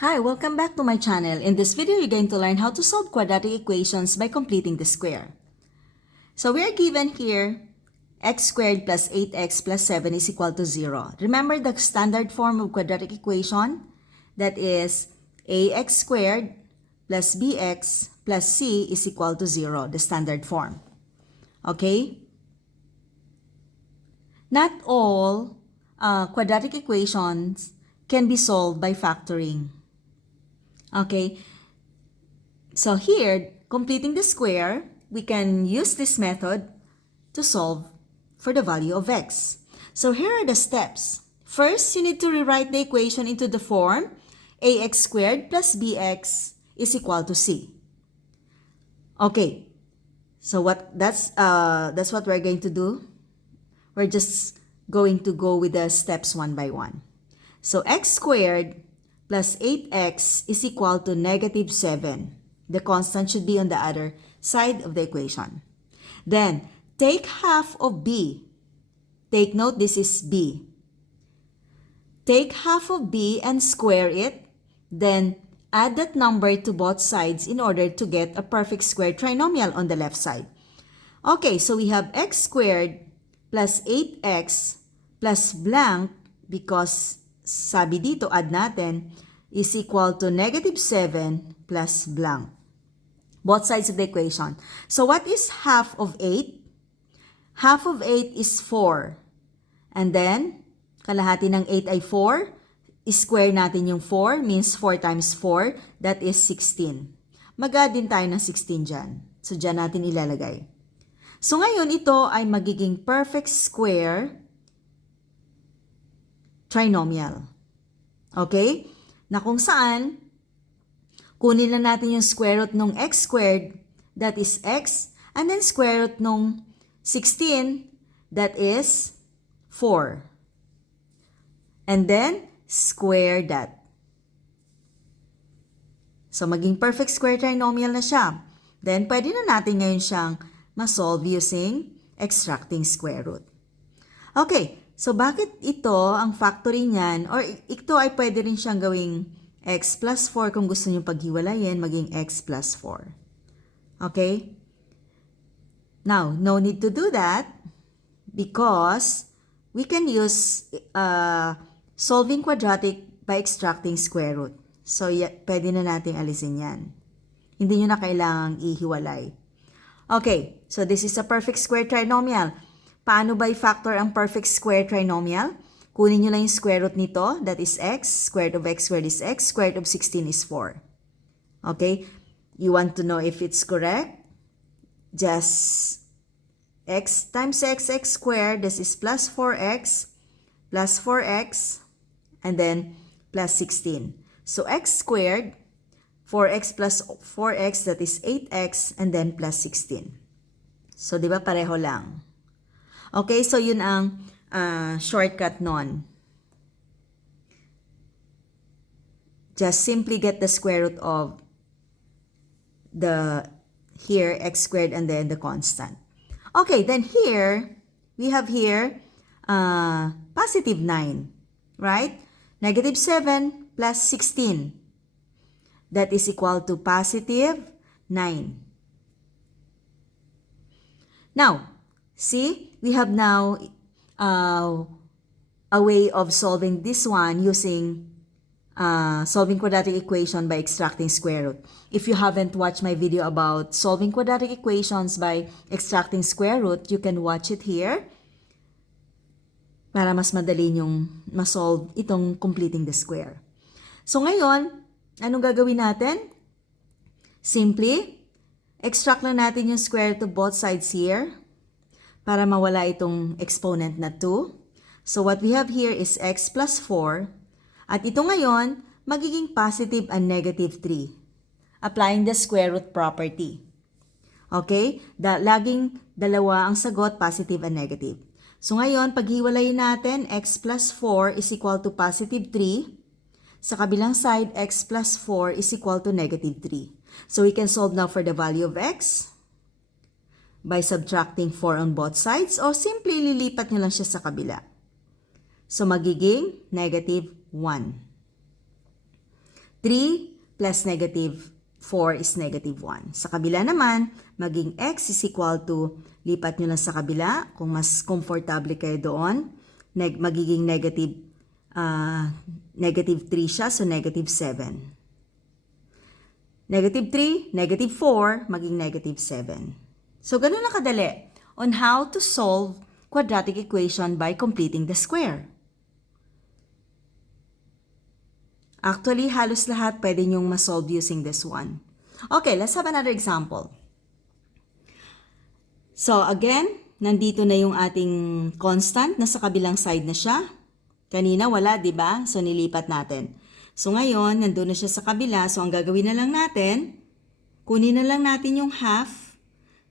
Hi, welcome back to my channel. In this video, you're going to learn how to solve quadratic equations by completing the square. So we are given here x squared plus 8x plus 7 is equal to 0. Remember the standard form of quadratic equation? That is ax squared plus bx plus c is equal to 0, the standard form. Okay? Not all quadratic equations can be solved by factoring. Okay, so here, completing the square, we can use this method to solve for the value of x. So here are the steps. First, you need to rewrite the equation into the form ax squared plus bx is equal to c. Okay, so that's what we're going to do. We're just going to go with the steps one by one. So x squared plus 8x is equal to negative 7. The constant should be on the other side of the equation. Then, take half of b. Take note, this is b. Take half of b and square it. Then, add that number to both sides in order to get a perfect square trinomial on the left side. Okay, so we have x squared plus 8x plus blank, because sabi dito, add natin, is equal to negative 7 plus blank. Both sides of the equation. So what is half of 8? Half of 8 is 4. And then, kalahati ng 8 ay 4. Square natin yung 4, means 4 times 4, that is 16. Mag-add din tayo ng 16 dyan. So, dyan natin ilalagay. So, ngayon, ito ay magiging perfect square trinomial. Okay? Na kung saan, kunin lang natin yung square root ng x squared, that is x, and then square root ng 16, that is 4. And then, square that. So, maging perfect square trinomial na siya. Then, pwede na natin ngayon siyang ma-solve using extracting square root. Okay. So, bakit ito, ang factoring niyan, or ito ay pwede rin siyang gawing x plus 4 kung gusto niyo paghiwalayin, maging x plus 4. Okay? Now, no need to do that because we can use solving quadratic by extracting square root. So, pwede na natin alisin yan. Hindi nyo na kailangang ihiwalay. Okay, so this is a perfect square trinomial. Paano ba i-factor ang perfect square trinomial? Kunin nyo lang yung square root nito, that is x. Square root of x squared is x. Square root of 16 is 4. Okay? You want to know if it's correct? Just x times x squared, this is plus 4x, and then plus 16. So x squared, 4x plus 4x, that is 8x, and then plus 16. So, di ba pareho lang? Okay, so yun ang shortcut nun. Just simply get the square root of here, x squared, and then the constant. Okay, then here, we have here positive 9, right? Negative 7 plus 16. That is equal to positive 9. Now, see, we have now a way of solving this one using solving quadratic equation by extracting square root. If you haven't watched my video about solving quadratic equations by extracting square root, you can watch it here para mas madali nyong ma-solve itong completing the square. So ngayon, anong gagawin natin? Simply, extract lang natin yung square root of both sides here para mawala itong exponent na 2. So, what we have here is x plus 4. At ito ngayon, magiging positive and negative 3. Applying the square root property. Okay? Laging dalawa ang sagot, positive and negative. So, ngayon, paghiwalayin natin, x plus 4 is equal to positive 3. Sa kabilang side, x plus 4 is equal to negative 3. So, we can solve now for the value of x by subtracting 4 on both sides, o simply lilipat nyo lang siya sa kabila. So, magiging negative 1. 3 plus negative 4 is negative 1. Sa kabila naman, maging x is equal to, lipat nyo lang sa kabila, kung mas comfortable kayo doon, magiging negative 3 siya, so negative 7. Negative 3, negative 4, maging negative 7. So, ganun na kadali on how to solve quadratic equation by completing the square. Actually, halos lahat pwede nyong ma-solve using this one. Okay, let's have another example. So, again, nandito na yung ating constant. Nasa kabilang side na siya. Kanina wala, di ba? So, nilipat natin. So, ngayon, nandun na siya sa kabila. So, ang gagawin na lang natin, kunin na lang natin yung half.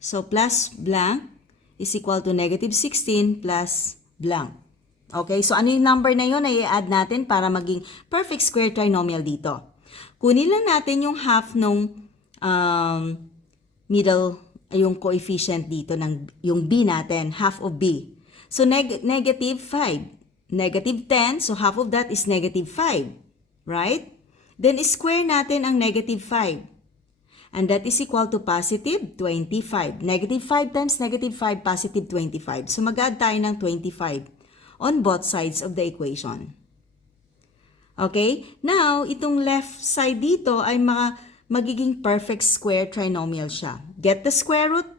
So, plus blank is equal to negative 16 plus blank. Okay, so ano yung number na yun na i-add natin para maging perfect square trinomial dito? Kunin lang natin yung half nung middle, yung coefficient dito, yung b natin, half of b. So, negative 5. Negative 10, so half of that is negative 5. Right? Then, square natin ang negative 5. And that is equal to positive 25. Negative 5 times negative 5, positive 25. So, mag-add tayo ng 25 on both sides of the equation. Okay? Now, itong left side dito ay magiging perfect square trinomial siya. Get the square root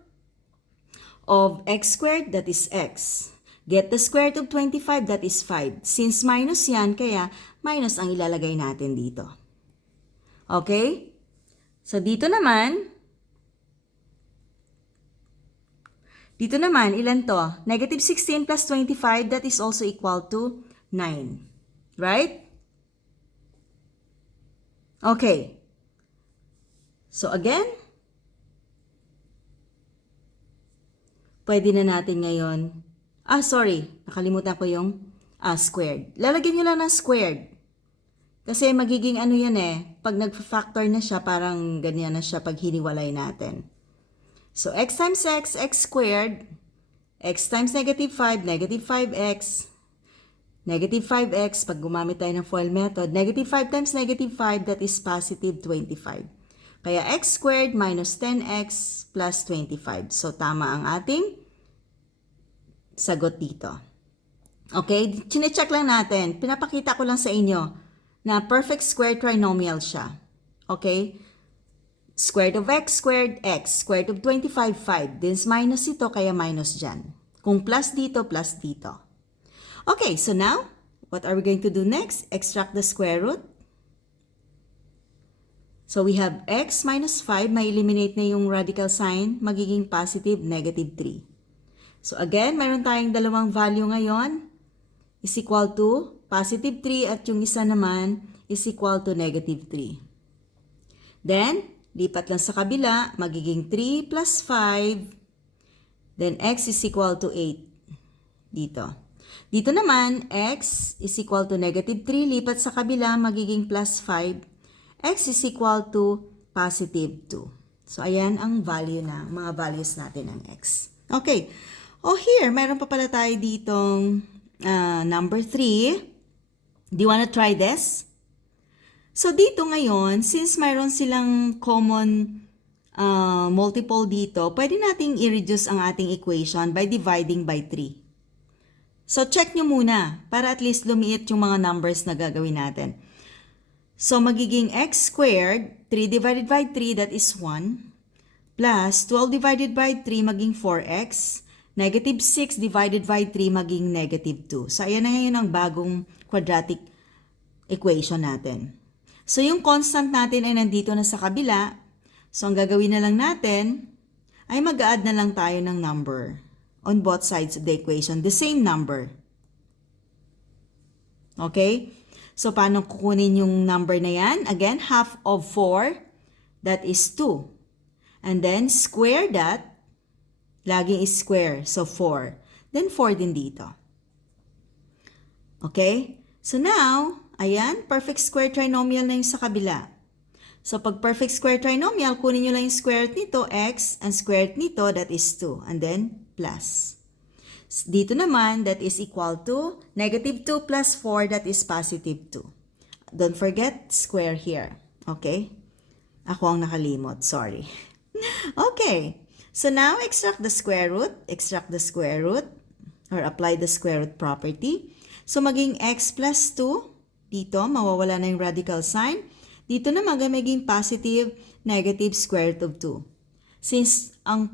of x squared, that is x. Get the square root of 25, that is 5. Since minus yan, kaya minus ang ilalagay natin dito. Okay? So, dito naman, ilan to? Negative 16 plus 25, that is also equal to 9. Right? Okay. So, again, pwede na natin ngayon, nakalimutan ko yung squared. Lalagyan nyo lang ng squared. Kasi magiging ano yan pag nag-factor na siya, parang ganyan na siya pag hiniwalay natin. So, x times x, x squared, x times negative 5, negative 5x, negative 5x, pag gumamit tayo ng FOIL method, negative 5 times negative 5, that is positive 25. Kaya x squared minus 10x plus 25. So, tama ang ating sagot dito. Okay? Chine-check lang natin. Pinapakita ko lang sa inyo na perfect square trinomial siya. Okay? Square root of x squared, x. Square root of 25, 5. Then minus ito, kaya minus dyan. Kung plus dito, plus dito. Okay, so now, what are we going to do next? Extract the square root. So we have x minus 5, may eliminate na yung radical sign, magiging positive, negative 3. So again, meron tayong dalawang value ngayon, is equal to positive 3 at yung isa naman is equal to negative 3. Then, lipat lang sa kabila, magiging 3 plus 5, then x is equal to 8 dito. Dito naman, x is equal to negative 3, lipat sa kabila, magiging plus 5, x is equal to positive 2. So, ayan ang value na, mga values natin ng x. Okay. Here, mayroon pa pala tayo ditong number 3. Do you want to try this? So, dito ngayon, since mayroon silang common multiple dito, pwede nating i-reduce ang ating equation by dividing by 3. So, check nyo muna para at least lumiit yung mga numbers na gagawin natin. So, magiging x squared, 3 divided by 3, that is 1, plus 12 divided by 3, maging 4x, negative 6 divided by 3, maging negative 2. So, ayan na ngayon ang bagong quadratic equation natin. So, yung constant natin ay nandito na sa kabila. So, ang gagawin na lang natin ay mag-add na lang tayo ng number on both sides of the equation. The same number. Okay? So, paano kukunin yung number na yan? Again, half of 4, that is 2. And then, square that. Laging is square. So, 4. Then, 4 din dito. Okay? So, now, ayan, perfect square trinomial na yung sa kabila. So, pag perfect square trinomial, kunin nyo lang yung square root nito, x, and square root nito, that is 2. And then, plus. Dito naman, that is equal to negative 2 plus 4, that is positive 2. don't forget square here. Okay? Ako ang nakalimot. Sorry. Okay. So now, extract the square root. Extract the square root or apply the square root property. So maging x plus 2. Dito, mawawala na yung radical sign. Dito na maging positive, negative square root of 2. Since ang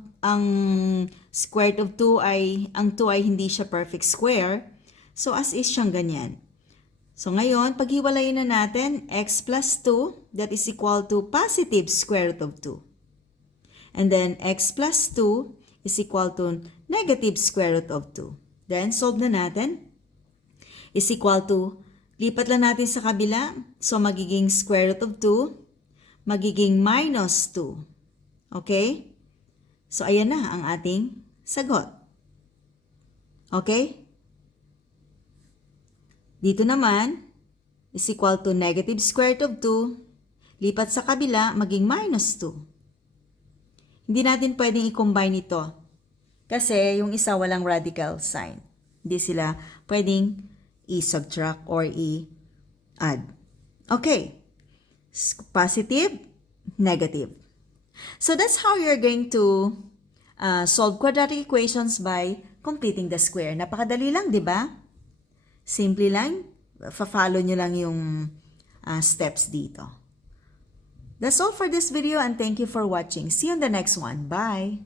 square root of 2 ang 2 ay hindi siya perfect square, so as is siyang ganyan. So ngayon, paghiwalayin na natin, x plus 2, that is equal to positive square root of 2. And then x plus 2 is equal to negative square root of 2. Then, solve na natin. Is equal to, lipat lang natin sa kabila. So, magiging square root of 2, magiging minus 2. Okay? So, ayan na ang ating sagot. Okay? Dito naman, is equal to negative square root of 2. Lipat sa kabila, maging minus 2. Hindi natin pwedeng i-combine ito. Kasi yung isa walang radical sign. Hindi sila pwedeng i-subtract or i-add. Okay. Positive, negative. So that's how you're going to solve quadratic equations by completing the square. Napakadali lang, di ba? Simple lang. Follow nyo lang yung steps dito. That's all for this video and thank you for watching. See you on the next one. Bye!